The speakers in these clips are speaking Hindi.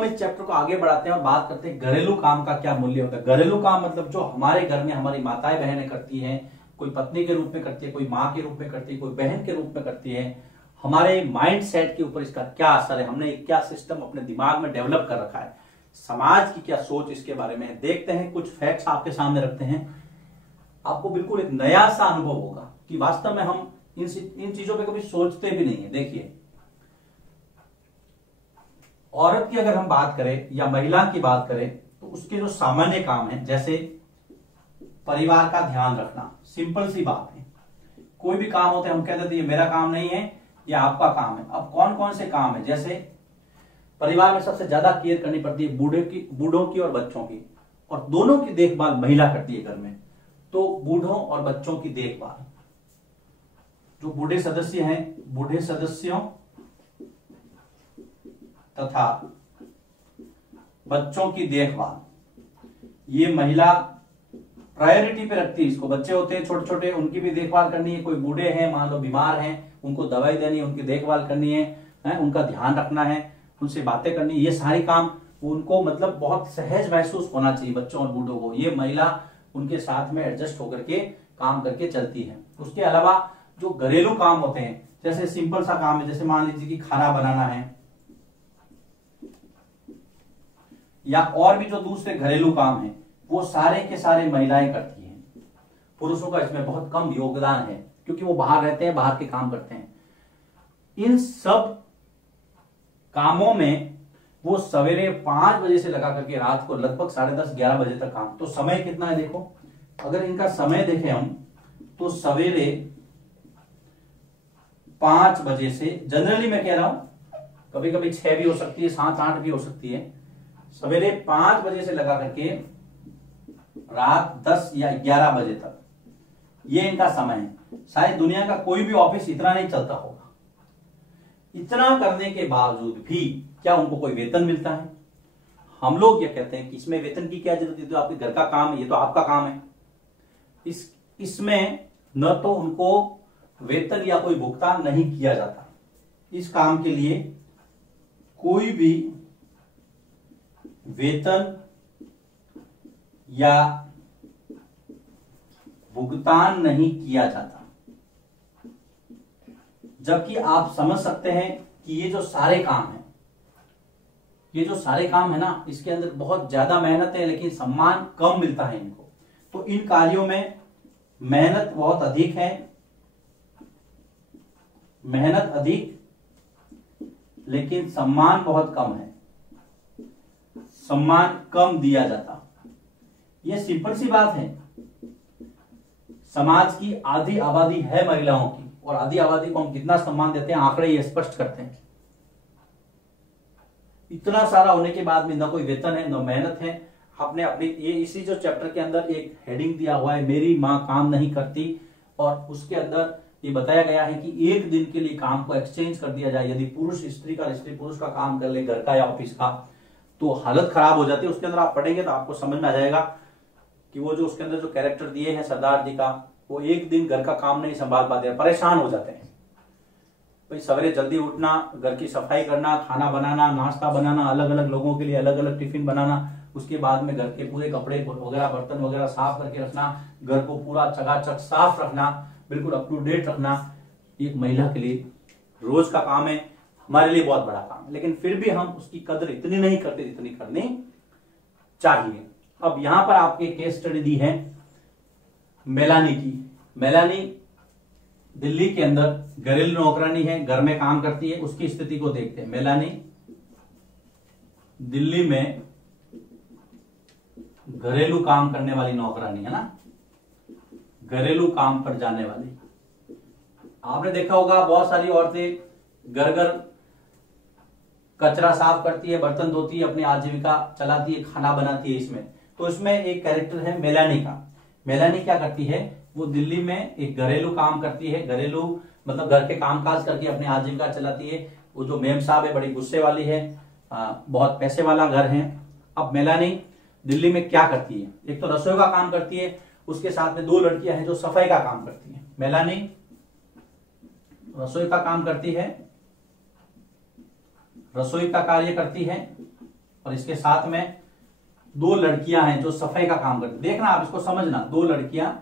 हम इस चैप्टर को आगे बढ़ाते हैं और बात करते हैं घरेलू काम का क्या मूल्य होता है। घरेलू काम मतलब जो हमारे घर में हमारी माताएं बहनें करती हैं, कोई पत्नी के रूप में करती है, कोई माँ के रूप में करती है, कोई बहन के रूप में करती है, हमारे माइंड सेट के ऊपर इसका क्या असर है, हमने क्या सिस्टम अपने दिमाग में डेवलप कर रखा है, समाज की क्या सोच इसके बारे में है। देखते हैं, कुछ फैक्ट्स आपके सामने रखते हैं, आपको बिल्कुल एक नया सा अनुभव होगा कि वास्तव में हम इन चीजों पे कभी सोचते भी नहीं है। देखिए, औरत की अगर हम बात करें या महिला की बात करें तो उसके जो सामान्य काम है, जैसे परिवार का ध्यान रखना, सिंपल सी बात है। कोई भी काम होते हैं हम कह देते हैं ये मेरा काम नहीं है, ये आपका काम है। अब कौन कौन से काम है, जैसे परिवार में सबसे ज्यादा केयर करनी पड़ती है बूढ़ों की और बच्चों की, और दोनों की देखभाल महिला करती है घर में। तो बूढ़ों और बच्चों की देखभाल, जो बूढ़े सदस्य हैं, बूढ़े सदस्यों तथा बच्चों की देखभाल, ये महिला प्रायोरिटी पे रखती है इसको। बच्चे होते हैं छोटे छोटे, उनकी भी देखभाल करनी है। कोई बूढ़े हैं, मान लो बीमार हैं, उनको दवाई देनी है, उनकी देखभाल करनी है, उनका ध्यान रखना है, उनसे बातें करनी है। ये सारी काम उनको मतलब बहुत सहज महसूस होना चाहिए बच्चों और बूढ़ों को। ये महिला उनके साथ में एडजस्ट होकर के काम करके चलती है। उसके अलावा जो घरेलू काम होते हैं, जैसे सिंपल सा काम है, जैसे मान लीजिए कि खाना बनाना है या और भी जो दूसरे घरेलू काम है, वो सारे के सारे महिलाएं करती हैं। पुरुषों का इसमें बहुत कम योगदान है क्योंकि वो बाहर रहते हैं, बाहर के काम करते हैं। इन सब कामों में वो सवेरे 5 बजे से लगा करके रात को लगभग 10:30-11 बजे तक काम। तो समय कितना है देखो, अगर इनका समय देखें हम तो सवेरे 5 बजे से, जनरली मैं कह रहा हूं, कभी कभी 6 भी हो सकती है, 7-8 भी हो सकती है, सवेरे 5 बजे से लगा करके रात 10 या 11 बजे तक, ये इनका समय है। शायद दुनिया का कोई भी ऑफिस इतना नहीं चलता होगा। इतना करने के बावजूद भी क्या उनको कोई वेतन मिलता है? हम लोग ये कहते हैं कि इसमें वेतन की क्या जरूरत है, तो आपके घर का काम है, ये तो आपका काम है। इसमें न तो उनको वेतन या कोई भुगतान नहीं किया जाता। इस काम के लिए कोई भी वेतन या भुगतान नहीं किया जाता। जबकि आप समझ सकते हैं कि ये जो सारे काम है, ये जो सारे काम है ना, इसके अंदर बहुत ज्यादा मेहनत है, लेकिन सम्मान कम मिलता है इनको। तो इन कार्यों में मेहनत बहुत अधिक है, मेहनत अधिक, लेकिन सम्मान बहुत कम है, सम्मान कम दिया जाता। यह सिंपल सी बात है। समाज की आधी आबादी है महिलाओं की, और आधी आबादी को हम कितना सम्मान देते हैं आंकड़े ये स्पष्ट करते हैं। इतना सारा होने के बाद भी न कोई वेतन है, न मेहनत है। आपने अपनी ये इसी जो चैप्टर के अंदर एक हेडिंग दिया हुआ है, मेरी मां काम नहीं करती, और उसके अंदर ये बताया गया है कि एक दिन के लिए काम को एक्सचेंज कर दिया जाए। यदि पुरुष स्त्री का, स्त्री पुरुष का काम कर ले, घर का या ऑफिस का, तो हालत खराब हो जाती है। उसके अंदर आप पढ़ेंगे तो आपको समझ में आ जाएगा कि वो जो उसके अंदर जो कैरेक्टर दिए हैं सरदार जी का, वो एक दिन घर का काम नहीं संभाल पाते, परेशान हो जाते हैं। भाई सवेरे जल्दी उठना, घर की सफाई करना, खाना बनाना, नाश्ता बनाना, अलग अलग लोगों के लिए अलग अलग टिफिन बनाना, उसके बाद में घर के पूरे कपड़े वगैरह, बर्तन वगैरह साफ करके रखना, घर को पूरा चकाचक साफ रखना, बिल्कुल अप टू डेट रखना, एक महिला के लिए रोज का काम है, हमारे लिए बहुत बड़ा काम है। लेकिन फिर भी हम उसकी कदर इतनी नहीं करते जितनी करनी चाहिए। अब यहां पर आपके केस स्टडी दी है मेलानी की। मेलानी दिल्ली के अंदर घरेलू नौकरानी है, घर में काम करती है। उसकी स्थिति को देखते हैं। मेलानी दिल्ली में घरेलू काम करने वाली नौकरानी है ना, घरेलू काम पर जाने वाली। आपने देखा होगा बहुत सारी औरतें घर घर कचरा साफ करती है, बर्तन धोती है, अपनी आजीविका चलाती है, खाना बनाती है। इसमें तो इसमें एक कैरेक्टर है मेलानी का। मेलानी क्या करती है, वो दिल्ली में एक घरेलू काम करती है, घरेलू मतलब घर के कामकाज करके अपनी आजीविका चलाती है। वो जो मेम साहब है बड़ी गुस्से वाली है, बहुत पैसे वाला घर है। अब मेलानी दिल्ली में क्या करती है, एक तो रसोई का काम करती है, उसके साथ में 2 लड़कियां हैं जो सफाई का काम करती हैं। मेलानी रसोई का काम करती है, रसोई का कार्य करती है, और इसके साथ में 2 लड़कियां हैं जो सफाई का काम करती। देखना आप इसको समझना, 2 लड़कियां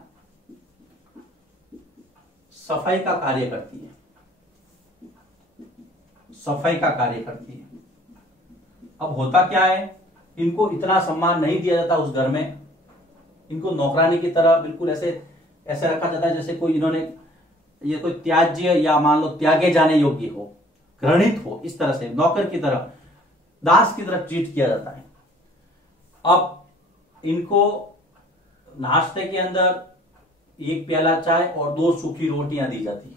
सफाई का कार्य करती है, सफाई का कार्य करती है। अब होता क्या है, इनको इतना सम्मान नहीं दिया जाता उस घर में, इनको नौकरानी की तरह बिल्कुल ऐसे ऐसे रखा जाता है जैसे कोई इन्होंने ये कोई त्याज्य या मान लो त्यागे जाने योग्य हो, घृणित हो, इस तरह से नौकर की तरह, दास की तरह ट्रीट किया जाता है। अब इनको नाश्ते के अंदर 1 प्याला चाय और 2 सूखी रोटियां दी जाती हैं।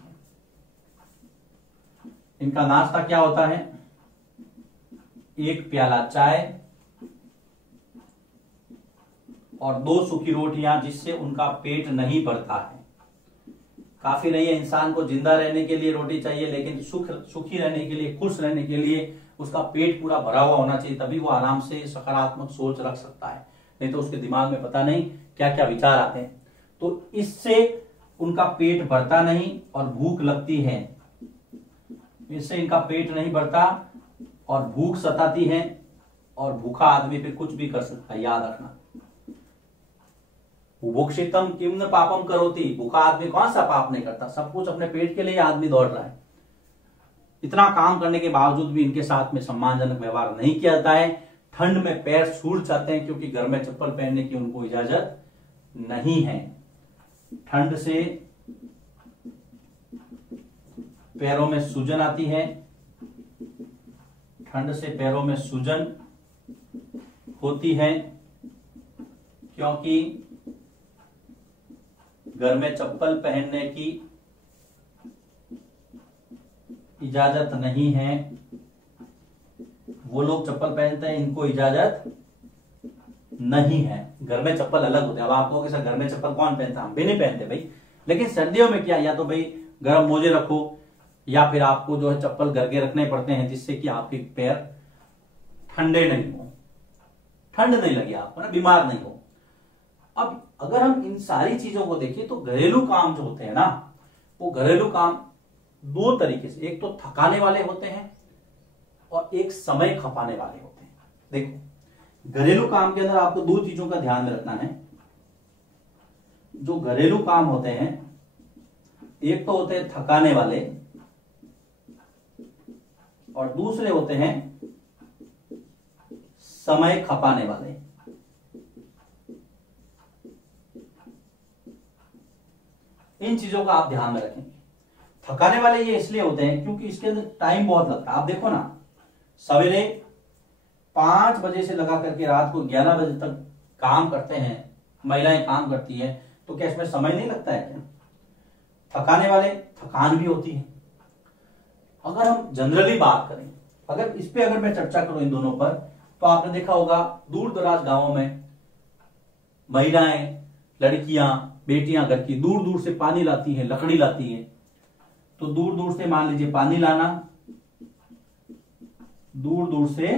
इनका नाश्ता क्या होता है, 1 प्याला चाय और 2 सूखी रोटियां, जिससे उनका पेट नहीं भरता है। काफी नहीं है, इंसान को जिंदा रहने के लिए रोटी चाहिए, लेकिन सुखी रहने के लिए, खुश रहने के लिए उसका पेट पूरा भरा हुआ होना चाहिए, तभी वो आराम से सकारात्मक सोच रख सकता है। नहीं तो उसके दिमाग में पता नहीं क्या क्या विचार आते हैं। तो इससे उनका पेट भरता नहीं और भूख लगती है, इससे इनका पेट नहीं भरता और भूख सताती है, और भूखा आदमी पे कुछ भी कर सकता है, याद रखना। बुभुक्षितम किम न पापम करोति, भूखा आदमी कौन सा पाप नहीं करता, सब कुछ अपने पेट के लिए आदमी दौड़ रहा है। इतना काम करने के बावजूद भी इनके साथ में सम्मानजनक व्यवहार नहीं किया जाता है। ठंड में पैर सूख जाते हैं क्योंकि घर में चप्पल पहनने की उनको इजाजत नहीं है। ठंड से पैरों में सूजन आती है, ठंड से पैरों में सूजन होती है क्योंकि घर में चप्पल पहनने की इजाजत नहीं है। वो लोग चप्पल पहनते हैं, इनको इजाजत नहीं है। घर में चप्पल अलग होते हैं। अब आप लोगों के साथ घर में चप्पल कौन पहनता है, हम भी नहीं पहनते भाई। लेकिन सर्दियों में क्या, या तो भाई गर्म मोजे रखो या फिर आपको जो है चप्पल घर के रखने पड़ते हैं, जिससे कि आपके पैर ठंडे नहीं हो, ठंड नहीं लगे आपको ना, बीमार नहीं हो। अब अगर हम इन सारी चीजों को देखें तो घरेलू काम जो होते हैं ना, वो घरेलू काम 2 तरीके से, एक तो थकाने वाले होते हैं और एक समय खपाने वाले होते हैं। देखो घरेलू काम के अंदर आपको 2 चीजों का ध्यान में रखना है। जो घरेलू काम होते हैं, एक तो होते हैं थकाने वाले और दूसरे होते हैं समय खपाने वाले। इन चीजों का आप ध्यान में रखेंगे। थकाने वाले ये इसलिए होते हैं क्योंकि इसके अंदर टाइम बहुत लगता है। आप देखो ना, सवेरे 5 बजे से लगा करके रात को 11 बजे तक काम करते हैं, महिलाएं काम करती हैं, तो क्या इसमें समय नहीं लगता है क्या? थकाने वाले थकान भी होती है। अगर हम जनरली बात करें, अगर इस पे अगर मैं चर्चा करूं इन दोनों पर, तो आपने देखा होगा दूर दराज गांवों में महिलाएं, लड़कियां, बेटियां घर की दूर दूर से पानी लाती हैं, लकड़ी लाती हैं। तो दूर दूर से मान लीजिए पानी लाना, दूर दूर से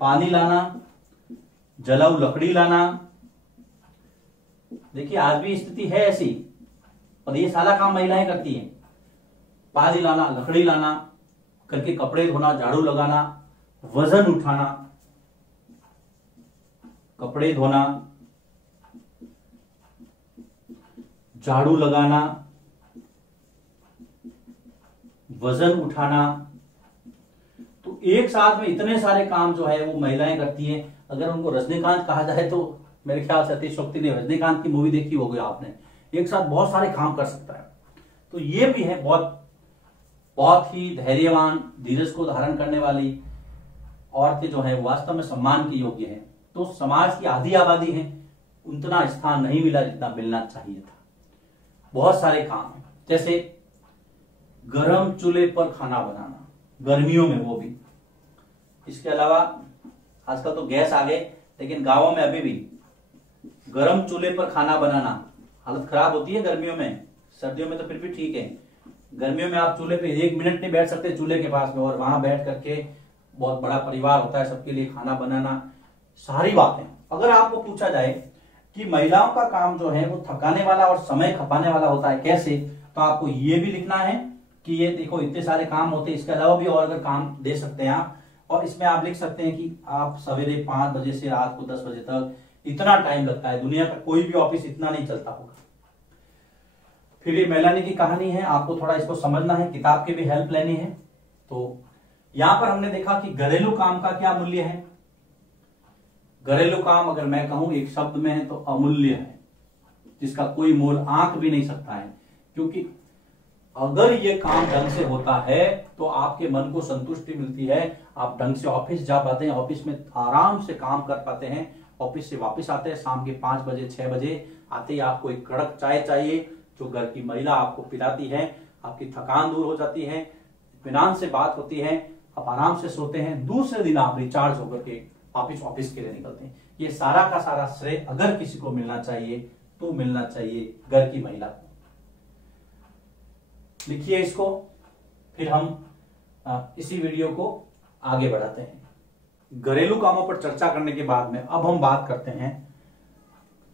पानी लाना, जलाऊ लकड़ी लाना। देखिए आज भी स्थिति है ऐसी, और ये सारा काम महिलाएं करती हैं। पानी लाना, लकड़ी लाना, करके कपड़े धोना, झाड़ू लगाना, वजन उठाना, कपड़े धोना, झाड़ू लगाना, वजन उठाना। तो एक साथ में इतने सारे काम जो है वो महिलाएं करती हैं। अगर उनको रजनीकांत कहा जाए तो मेरे ख्याल से अतिशयोक्ति नहीं। रजनीकांत की मूवी देखी होगी आपने, एक साथ बहुत सारे काम कर सकता है। तो ये भी है बहुत ही धैर्यवान, धीरज को धारण करने वाली औरतें जो है वास्तव में सम्मान के योग्य है। तो समाज की आधी आबादी है, उतना स्थान नहीं मिला जितना मिलना चाहिए था। बहुत सारे काम है, जैसे गरम चूल्हे पर खाना बनाना, गर्मियों में वो भी। इसके अलावा आजकल तो गैस आ गए, लेकिन गांवों में अभी भी गरम चूल्हे पर खाना बनाना। हालत खराब होती है गर्मियों में, सर्दियों में तो फिर भी ठीक है। गर्मियों में आप चूल्हे पे 1 मिनट नहीं बैठ सकते चूल्हे के पास में, और वहां बैठ करके बहुत बड़ा परिवार होता है, सबके लिए खाना बनाना, सारी बातें। अगर आपको पूछा जाए कि महिलाओं का काम जो है वो थकाने वाला और समय खपाने वाला होता है कैसे, तो आपको ये भी लिखना है कि ये देखो इतने सारे काम होते हैं, इसके अलावा भी और अगर काम दे सकते हैं आप। और इसमें आप लिख सकते हैं कि आप सवेरे 5 बजे से रात को 10 बजे तक इतना टाइम लगता है, दुनिया का कोई भी ऑफिस इतना नहीं चलता होगा। फिर ये मेलानी की कहानी है, आपको थोड़ा इसको समझना है, किताब की भी हेल्प लेनी है। तो यहां पर हमने देखा कि घरेलू काम का क्या मूल्य है। घरेलू काम अगर मैं कहूं एक शब्द में है तो अमूल्य है, जिसका कोई मोल आंक भी नहीं सकता है, क्योंकि अगर ये काम ढंग से होता है तो आपके मन को संतुष्टि मिलती है, आप ढंग से ऑफिस जा पाते हैं, ऑफिस में आराम से काम कर पाते हैं, ऑफिस से वापस आते हैं शाम के 5 बजे 6 बजे आते ही आपको एक कड़क चाय चाहिए जो घर की महिला आपको पिलाती है, आपकी थकान दूर हो जाती है, इत्मीनान से बात होती है, आप आराम से सोते हैं, दूसरे दिन आप रिचार्ज होकर के वापिस ऑफिस के लिए निकलते हैं। ये सारा का सारा श्रेय अगर किसी को मिलना चाहिए तो मिलना चाहिए घर की महिला को। लिखिए इसको, फिर हम इसी वीडियो को आगे बढ़ाते हैं। घरेलू कामों पर चर्चा करने के बाद में अब हम बात करते हैं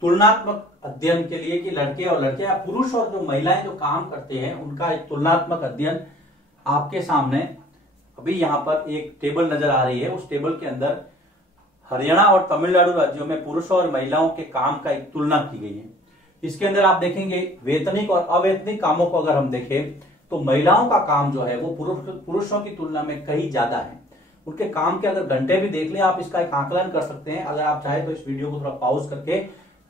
तुलनात्मक अध्ययन के लिए कि लड़के और लड़कियां, पुरुष और जो महिलाएं जो काम करते हैं उनका एक तुलनात्मक अध्ययन आपके सामने अभी यहां पर एक टेबल नजर आ रही है। उस टेबल के अंदर हरियाणा और तमिलनाडु राज्यों में पुरुषों और महिलाओं के काम का एक तुलना की गई है। इसके अंदर आप देखेंगे वेतनिक और अवेतनिक कामों को अगर हम देखें तो महिलाओं का काम जो है वो पुरुषों की तुलना में कहीं ज्यादा है। उनके काम के अगर घंटे भी देख लें आप, इसका एक आकलन कर सकते हैं। अगर आप चाहे तो इस वीडियो को थोड़ा पॉज करके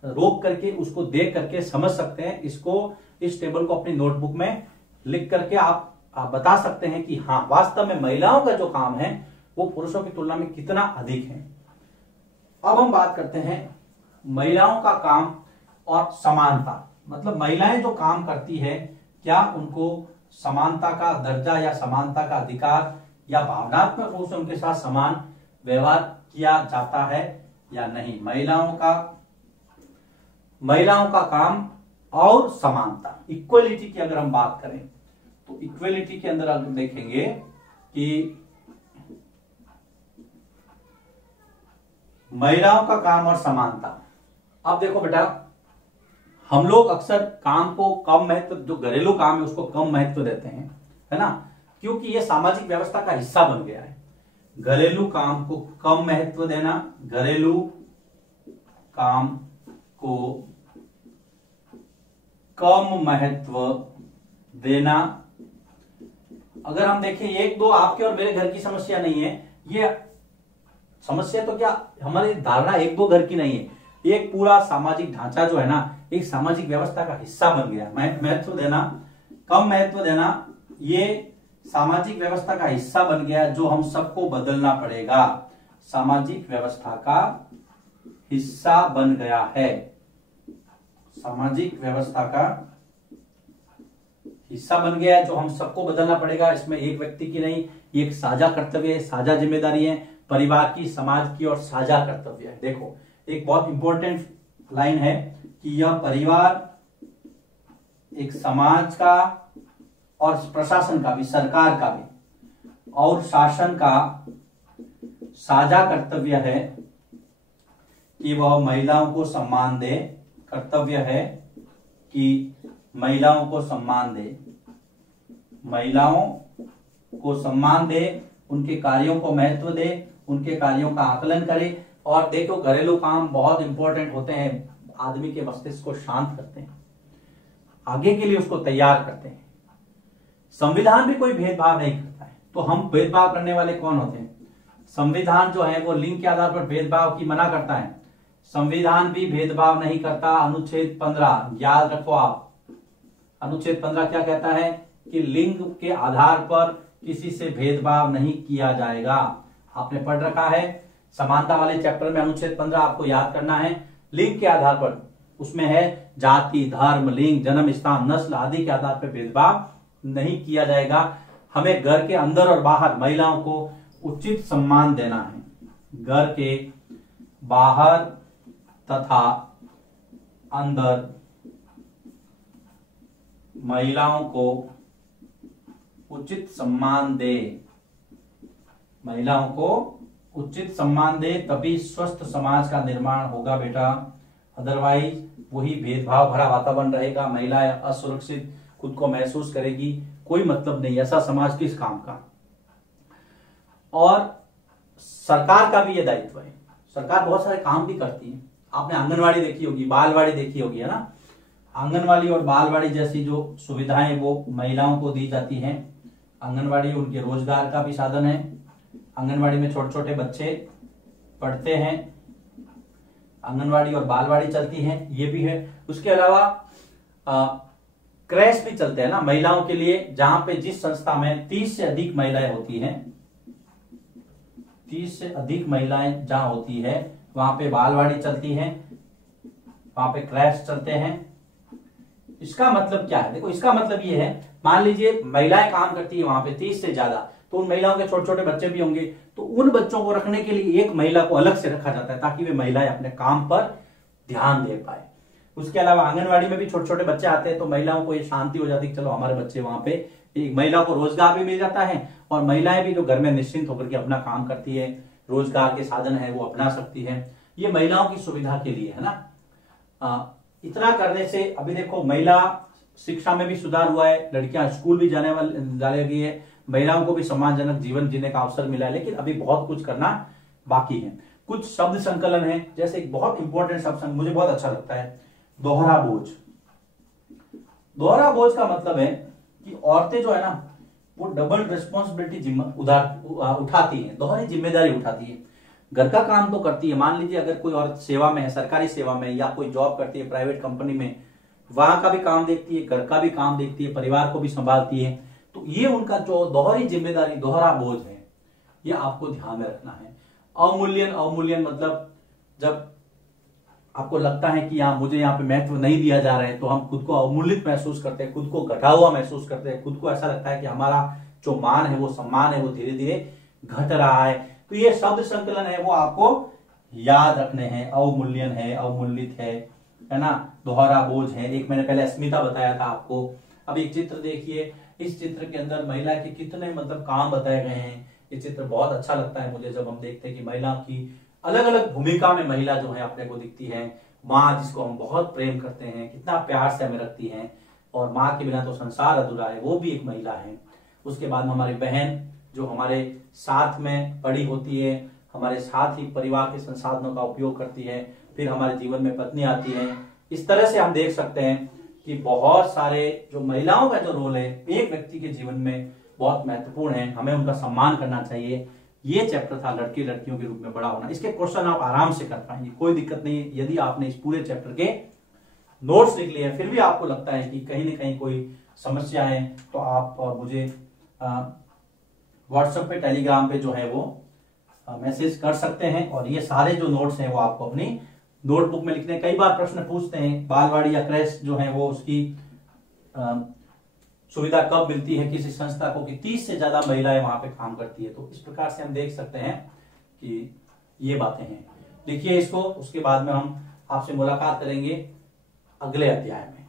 रोक करके उसको देख करके समझ सकते हैं। इसको, इस टेबल को अपनी नोटबुक में लिख करके आप बता सकते हैं कि हाँ वास्तव में महिलाओं का जो काम है वो पुरुषों की तुलना में कितना अधिक है। अब हम बात करते हैं महिलाओं का काम और समानता, मतलब महिलाएं जो काम करती है क्या उनको समानता का दर्जा या समानता का अधिकार या भावनात्मक रूप से उनके साथ समान व्यवहार किया जाता है या नहीं। महिलाओं का काम और समानता, इक्वलिटी की अगर हम बात करें तो इक्वलिटी के अंदर आप देखेंगे कि महिलाओं का काम और समानता। अब देखो बेटा, हम लोग अक्सर काम को कम महत्व, जो घरेलू काम है उसको कम महत्व देते हैं, है ना, क्योंकि ये सामाजिक व्यवस्था का हिस्सा बन गया है। घरेलू काम को कम महत्व देना, घरेलू काम को कम महत्व देना। अगर हम देखें एक दो आपके और मेरे घर की समस्या नहीं है, ये समस्या तो क्या हमारी धारणा एक दो घर की नहीं है, एक पूरा सामाजिक ढांचा जो है ना, एक सामाजिक व्यवस्था का हिस्सा बन गया। महत्व देना, कम महत्व देना, ये सामाजिक व्यवस्था का हिस्सा बन गया जो हम सबको बदलना पड़ेगा। सामाजिक व्यवस्था का हिस्सा बन गया है, सामाजिक व्यवस्था का हिस्सा बन गया है जो हम सबको बदलना पड़ेगा। इसमें एक व्यक्ति की नहीं, ये एक साझा कर्तव्य है, साझा जिम्मेदारी है, परिवार की, समाज की और साझा कर्तव्य है। देखो एक बहुत इंपॉर्टेंट लाइन है कि यह परिवार, एक समाज का और प्रशासन का भी, सरकार का भी और शासन का साझा कर्तव्य है कि वह महिलाओं को सम्मान दे। कर्तव्य है कि महिलाओं को सम्मान दे, महिलाओं को सम्मान दे, उनके कार्यों को महत्व दे, उनके कार्यों का आकलन करे। और देखो घरेलू काम बहुत इंपॉर्टेंट होते हैं, आदमी के मस्तिष्क को शांत करते हैं, आगे के लिए उसको तैयार करते हैं। संविधान भी कोई भेदभाव नहीं करता है, तो हम भेदभाव करने वाले कौन होते हैं? संविधान जो है वो लिंग के आधार पर भेदभाव की मना करता है। संविधान भी भेदभाव नहीं करता। अनुच्छेद 15 याद रखो आप, अनुच्छेद 15 क्या कहता है कि लिंग के आधार पर किसी से भेदभाव नहीं किया जाएगा। आपने पढ़ रखा है समानता वाले चैप्टर में, अनुच्छेद 15 आपको याद करना है। लिंग के आधार पर, उसमें है जाति, धर्म, लिंग, जन्म स्थान, नस्ल आदि के आधार पर भेदभाव नहीं किया जाएगा। हमें घर के अंदर और बाहर महिलाओं को उचित सम्मान देना है। घर के बाहर तथा अंदर महिलाओं को उचित सम्मान दे, महिलाओं को उचित सम्मान दे, तभी स्वस्थ समाज का निर्माण होगा बेटा। अदरवाइज वही भेदभाव भरा वातावरण रहेगा, महिलाएं असुरक्षित खुद को महसूस करेगी, कोई मतलब नहीं, ऐसा समाज किस काम का। और सरकार का भी ये दायित्व है। सरकार बहुत सारे काम भी करती है। आपने आंगनवाड़ी देखी होगी, बालवाड़ी देखी होगी, है ना। आंगनवाड़ी और बालवाड़ी जैसी जो सुविधाएं वो महिलाओं को दी जाती हैं। आंगनवाड़ी उनके रोजगार का भी साधन है। आंगनवाड़ी में छोटे छोटे बच्चे पढ़ते हैं, आंगनवाड़ी और बालवाड़ी चलती हैं, ये भी है। उसके अलावा क्रैश भी चलते हैं ना महिलाओं के लिए, जहां पे जिस संस्था में 30 से अधिक महिलाएं होती हैं, 30 से अधिक महिलाएं जहां होती है वहां पे बालवाड़ी चलती है, वहां पे क्रैश चलते हैं। इसका मतलब क्या है? देखो, इसका मतलब ये है, मान लीजिए महिलाएं काम करती है वहां पे 30 से ज्यादा, तो उन महिलाओं के छोटे छोटे बच्चे भी होंगे, तो उन बच्चों को रखने के लिए एक महिला को अलग से रखा जाता है ताकि वे महिलाएं अपने काम पर ध्यान दे पाए। उसके अलावा आंगनवाड़ी में भी छोटे छोटे बच्चे आते हैं, तो महिलाओं को ये शांति हो जाती है, चलो हमारे बच्चे वहां पे, एक महिला को रोजगार भी मिल जाता है और महिलाएं भी जो घर में निश्चिंत होकर के अपना काम करती है, रोजगार के साधन है वो अपना सकती है। ये महिलाओं की सुविधा के लिए है ना। इतना करने से अभी देखो महिला शिक्षा में भी सुधार हुआ है, लड़कियां स्कूल भी जाने लगी है, महिलाओं को भी सम्मानजनक जीवन जीने का अवसर मिला है, लेकिन अभी बहुत कुछ करना बाकी है। कुछ शब्द संकलन है, जैसे एक बहुत इंपॉर्टेंट शब्द मुझे बहुत अच्छा लगता है, दोहरा बोझ। दोहरा बोझ का मतलब है कि औरतें जो है ना वो डबल रिस्पॉन्सिबिलिटी उठाती है, दोहरी जिम्मेदारी उठाती है। घर का काम तो करती है, मान लीजिए अगर कोई औरत सेवा में है, सरकारी सेवा में, या कोई जॉब करती है प्राइवेट कंपनी में, वहां का भी काम देखती है, घर का भी काम देखती है, परिवार को भी संभालती है। तो ये उनका जो दोहरी जिम्मेदारी, दोहरा बोझ है, ये आपको ध्यान में रखना है। अवमूल्यन मतलब जब आपको लगता है कि मुझे यहाँ पे महत्व नहीं दिया जा रहा है, तो हम खुद को अवमूल्यित महसूस करते हैं, खुद को घटा हुआ महसूस करते हैं, खुद को ऐसा लगता है कि हमारा जो मान है, वो सम्मान है, वो धीरे धीरे घट रहा है। तो ये शब्द संकलन है वो आपको याद रखने हैं। अवमूल्यन है, अवमूल्यित है ना, दोहरा बोझ है। एक मैंने पहले अस्मिता बताया था आपको। अब एक चित्र देखिए, इस चित्र के अंदर महिला के कितने मतलब काम बताए गए हैं। ये चित्र बहुत अच्छा लगता है मुझे जब हम देखते हैं कि महिला की अलग अलग भूमिका में महिला जो है अपने को दिखती है। माँ जिसको हम बहुत प्रेम करते हैं, कितना प्यार से हमें रखती है, और माँ के बिना तो संसार अधूरा है, वो भी एक महिला है। उसके बाद हमारी बहन जो हमारे साथ में बड़ी होती है, हमारे साथ ही परिवार के संसाधनों का उपयोग करती है। फिर हमारे जीवन में पत्नी आती है। इस तरह से हम देख सकते हैं कि बहुत सारे जो महिलाओं का जो रोल है एक व्यक्ति के जीवन में बहुत महत्वपूर्ण है, हमें उनका सम्मान करना चाहिए। ये चैप्टर था लड़के लड़कियों के रूप में बड़ा होना। इसके क्वेश्चन आप आराम से कर पाएंगे, कोई दिक्कत नहीं है। यदि आपने इस पूरे चैप्टर के नोट्स लिख लिए फिर भी आपको लगता है कि कहीं ना कहीं कोई समस्या है, तो आप मुझे व्हाट्सएप पे, टेलीग्राम पे जो है वो मैसेज कर सकते हैं। और ये सारे जो नोट्स हैं वो आपको अपनी नोटबुक में लिखने। कई बार प्रश्न पूछते हैं, बालवाड़ी या क्रैश जो है वो उसकी सुविधा कब मिलती है किसी संस्था को, कि 30 से ज्यादा महिलाएं वहां पे काम करती है। तो इस प्रकार से हम देख सकते हैं कि ये बातें हैं। लिखिए इसको, उसके बाद में हम आपसे मुलाकात करेंगे अगले अध्याय में।